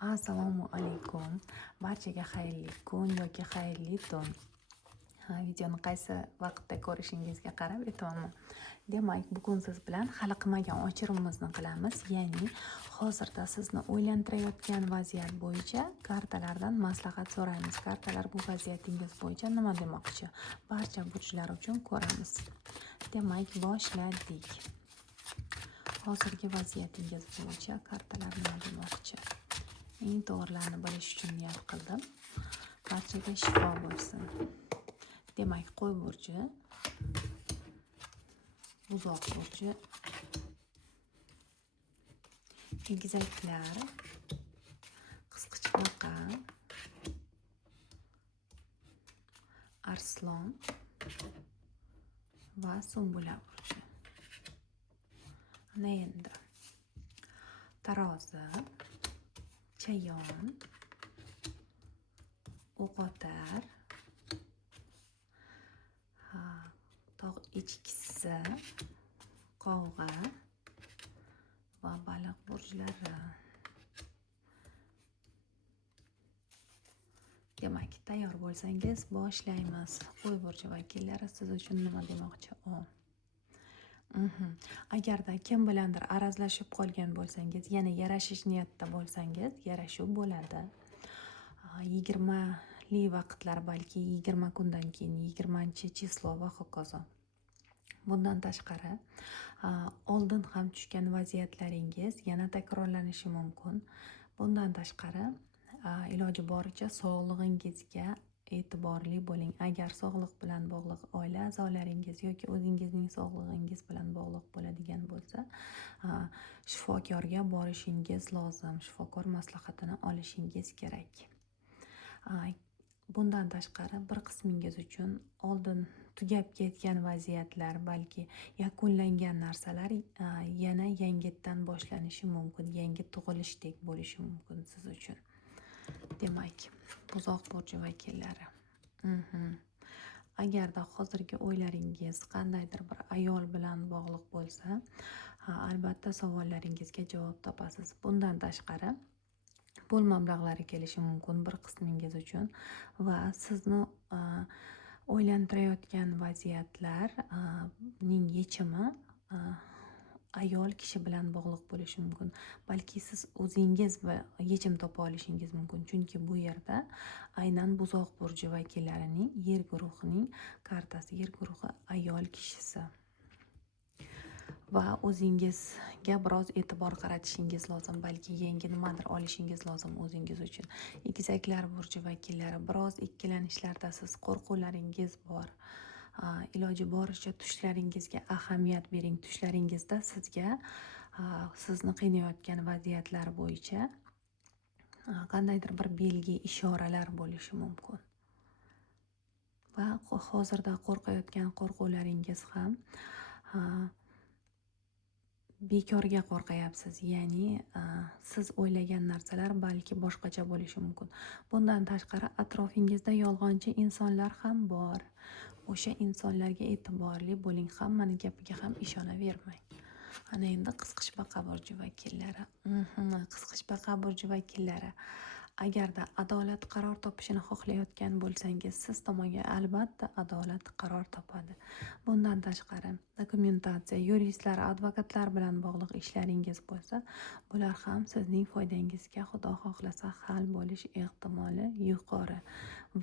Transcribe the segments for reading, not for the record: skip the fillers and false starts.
Assalomu alaykum. Barchaga xayrli kun yoki xayrli tun. Videoni qaysi vaqtda ko'rishingizga qarab aytaman. Demak, bugun siz bilan hali qilmagan ochirimizni qilamiz. Ya'ni, hozirda sizni o'ylantirayotgan vaziyat bo'yicha kartalardan maslahat so'raymiz. Kartalar bu vaziyatingiz bo'yicha nima demoqchi? Barcha burchlar uchun ko'ramiz. Demak, boshladik. Hozirgi vaziyatingiz bo'yicha kartalar nima demoqchi? Eng to'g'rilarini bilish uchun niyat qildim. Barchaga shifo bo'lsin. Demak, qo'y burchi, buzoq burchi, egizaklar, qisqichbaqa, arslon va sumbula burchi. Ana endi tarozi, chayon, o'qotar, tog' echkisi, qovg'a va baliq burchlari. Demak, tayyor bo'lsangiz boshlaymiz. Qo'y burchi vakillari siz uchun nima demoqchi? Agarda kim bilandir arazlashib qolgan bo'lsangiz, yana yarashish niyatda bo'lsangiz, yarashuv bo'ladi. 20li vaqtlar, balki 20 kundan keyin 20-chislo va hokazo. Bundan tashqari, oldin ham tushgan vaziyatlaringiz yana takrorlanishi mumkin. Bundan tashqari, iloji boricha sog'lig'ingizga e'tiborli bo'ling. Agar sog'liq bilan bog'liq oila a'zolaringiz yoki o'zingizning sog'lig'ingiz bilan bog'liq bo'ladigan bo'lsa, shifokorga borishingiz lozim. Shifokor maslahatini olishingiz kerak. Bundan tashqari, bir qismingiz uchun oldin tugab ketgan vaziyatlar, balki yakunlangan narsalar yana yangitdan boshlanishi mumkin. Yangi tug'ilishdek bo'lishi mumkin siz uchun. Demak, buzoq burchi vakillari. Agarda hozirgi o'ylaringiz qandaydir bir ayol bilan bog'liq bo'lsa, albatta savollaringizga javob topasiz. Bundan tashqari, pul mablag'lari kelishi mumkin bir qismingiz uchun va sizni o'ylantirayotgan vaziyatlarning yechimi ayol kishi bilan bog'liq bo'lishi mumkin. Balki siz o'zingiz yechim topa olishingiz mumkin. Chunki bu yerda aynan buzoq burchi vakillarining yer guruhining kartasi, yer guruhi ayol kishisi. Va o'zingizga biroz e'tibor qaratishingiz lozim. Balki yangi nimadir olishingiz lozim o'zingiz uchun. Egizaklar burchi vakillari, biroz ikkilanishlardasiz, qo'rquvlaringiz bor. Iloji boricha tushlaringizga ahamiyat bering. Tushlaringizda sizga sizni qiynayotgan vaziyatlar bo'yicha qandaydir bir belgi, ishoralar bo'lishi mumkin. Va hozirda qo'rqayotgan qo'rquvlaringiz ham bekorga qo'rqayapsiz. Ya'ni siz o'ylagan narsalar balki boshqacha bo'lishi mumkin. Bundan tashqari, atrofingizda yolg'onchi insonlar ham bor. O'sha insonlarga e'tiborli bo'ling. Hammani gapiga ham ishonavermang. Ana endi qisqichbaqa burchi vakillari. Qisqichbaqa burchi vakillari. Agarda adolat qaror topishini xohlayotgan bo'lsangiz, siz tomonga albatta adolat qaror topadi. Bundan tashqari, dokumentatsiya, yuristlar, advokatlar bilan bog'liq ishlaringiz bo'lsa, bular ham sizning foydangizga, xudo xohlasa, hal bo'lish ehtimoli yuqori.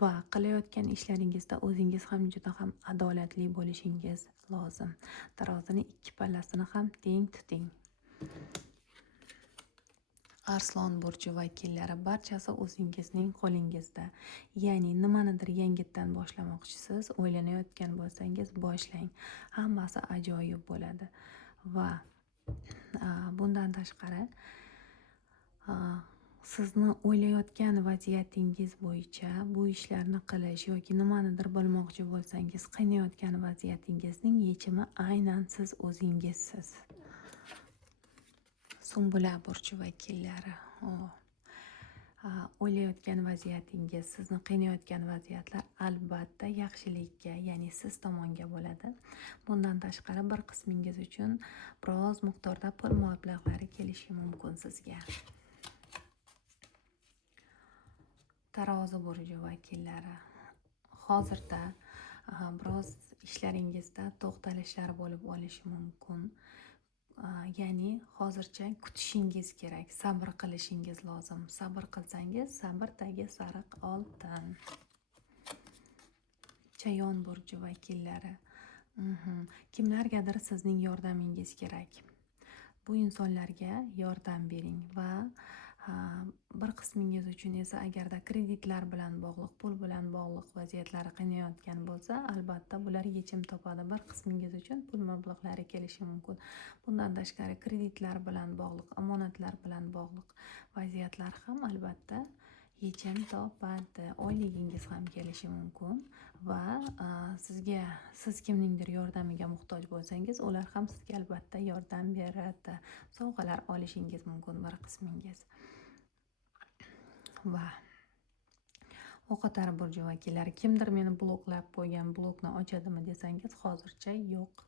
Va qilayotgan ishlaringizda o'zingiz ham juda ham adolatli bo'lishingiz lozim. Tarozini ikki pallasini ham teng tuting. Arslon burchi vakillari, barchasi o'zingizning qo'lingizda. Ya'ni nimanidir yangitdan boshlamoqchisiz, o'ylanayotgan bo'lsangiz boshlang. Hammasi ajoyib bo'ladi. Va bundan tashqari, sizni o'ylayotgan vaziyatingiz bo'yicha bu ishlarni qilish yoki nimanidir bilmoqchi bo'lsangiz, qiynayotgan vaziyatingizning yechimi aynan siz o'zingizsiz. Sumbula burchi vakillari. O'ylayotgan vaziyatingiz, sizni qiynayotgan vaziyatlar albatta yaxshilikka, ya'ni siz tomonga bo'ladi. Bundan tashqari, bir qismingiz uchun biroz miqdorda pul mablag'lari kelishi mumkin sizga. Tarozi burji vakillari. Hozirda biroz ishlaringizda to'xtalishlar bo'lib olishi mumkin. Ya'ni hozircha kutishingiz kerak, sabr qilishingiz lozim. Sabr qilsangiz, sabr tagi sariq oltin. Chayon burji vakillari. Kimlargadir sizning yordamingiz kerak. Bu insonlarga yordam bering va bir qismingiz uchun esa agarda kreditlar bilan bog'liq, pul bilan bog'liq vaziyatlari qiynayotgan bo'lsa, albatta bular yechim topadi. Bir qismingiz uchun pul mablag'lari kelishi mumkin. Bundan tashqari kreditlar bilan bog'liq, omonatlar bilan bog'liq vaziyatlar ham albatta yechim topadi. Oyligingiz ham kelishi mumkin va siz kimningdir yordamiga muhtoj bo'lsangiz, ular ham sizga albatta yordam beradi. Sovg'alar olishingiz mumkin bir qismingiz. Va o'qotar burji vakillari, kimdir meni bloklab qo'ygan, blokni ochadimi desangiz, hozircha yo'q.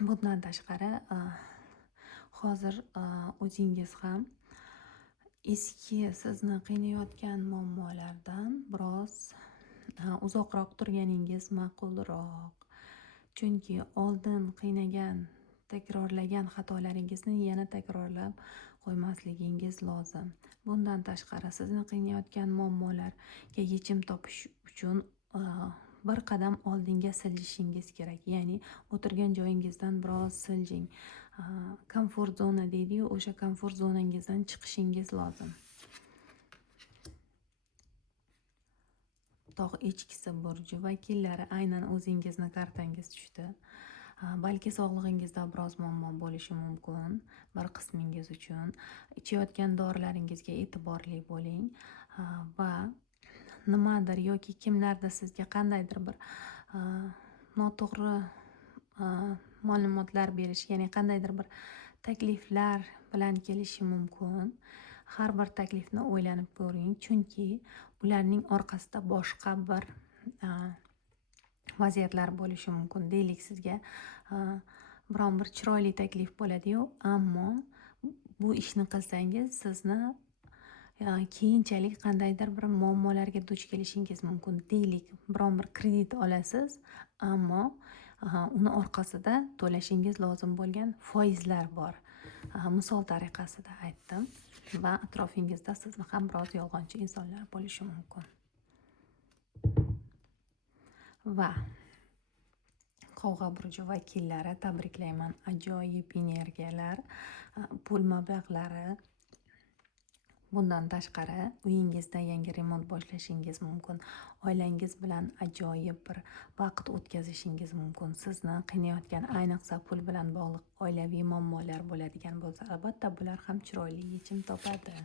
Bundan tashqari hozir o'zingiz ham eski sizni qiynayotgan muammolardan biroz uzoqroq turganingiz ma'qulroq. Chunki oldin qiynagan, takrorlagan xatolaringizni yana takrorlab qo'ymasligingiz lozim. Bundan tashqari sizni qiynayotgan muammolarga yechim topish uchun bir qadam oldinga siljishingiz kerak. Ya'ni o'tirgan joyingizdan biroz siljing. Komfort zona deydi-yu, o'sha komfort zonangizdan chiqishingiz lozim. Tog' echkisi burji vakillari, aynan o'zingizni kartangiz tushdi. Balki sog'lig'ingizda biroz muammo bo'lishi mumkin bir qismingiz uchun. Ichayotgan dorilaringizga e'tiborli bo'ling va nimadir yoki kimlardir sizga qandaydir bir noto'g'ri ma'lumotlar berish, ya'ni qandaydir bir takliflar bilan kelishi mumkin. Har bir taklifni o'ylanib ko'ring, chunki ularning orqasida boshqa bir vaziyatlar bo'lishi mumkin. Deylik, sizga biron bir chiroyli taklif bo'ladi-yu, ammo bu ishni qilsangiz sizni keyinchalik qandaydir bir muammolarga duch kelishingiz mumkin. Deylik, biron bir kredit olasiz, ammo uni orqasida to'lashingiz lozim bo'lgan foizlar bor. Misol tariqasida aytdim va atrofingizda sizni ham biroz yolg'onchi insonlar bo'lishi mumkin. Va Qovg'a burji vakillari, tabriklayman, ajoyib energiyalar, pul mablag'lari. Bundan tashqari uyingizda yangi remont boshlashingiz mumkin. Oilangiz bilan ajoyib bir vaqt o'tkazishingiz mumkin. Sizni qiynayotgan, ayniqsa pul bilan bog'liq oilaviy muammolar bo'ladigan bo'lsa, albatta bular ham chiroyli yechim topadi.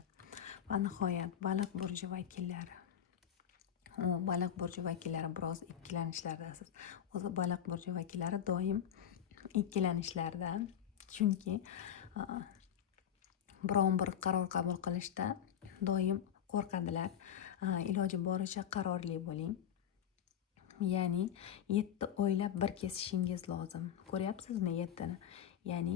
Va nihoyat baliq burji vakillari. Baliq burji vakillari biroz ikkilanishlardasiz. O'zi baliq burji vakillari doim ikkilanishlarda, chunki biron bir qaror qabul qilishda doim qo'rqadilar. Iloji boricha qarorli bo'ling. Ya'ni 7 o'ylab bir kesishingiz lozim. Ko'ryapsizmi 7ni? Ya'ni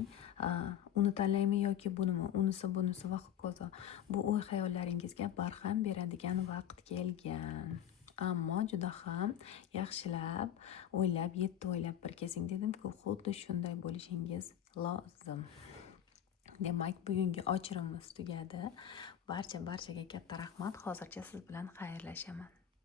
uni tanlaymi yoki bunimi, unisi bunisi va hokazo. Bu o'y hayollaringizga barham beradigan vaqt kelgan. Ammo juda ham yaxshilab o'ylab, 7 o'ylab bir kesing dedim-ku, xuddi shunday bo'lishingiz lozim. Demak, bugungi ochirimiz tugadi. Barchaga katta rahmat. Hozircha siz bilan xayrlashaman.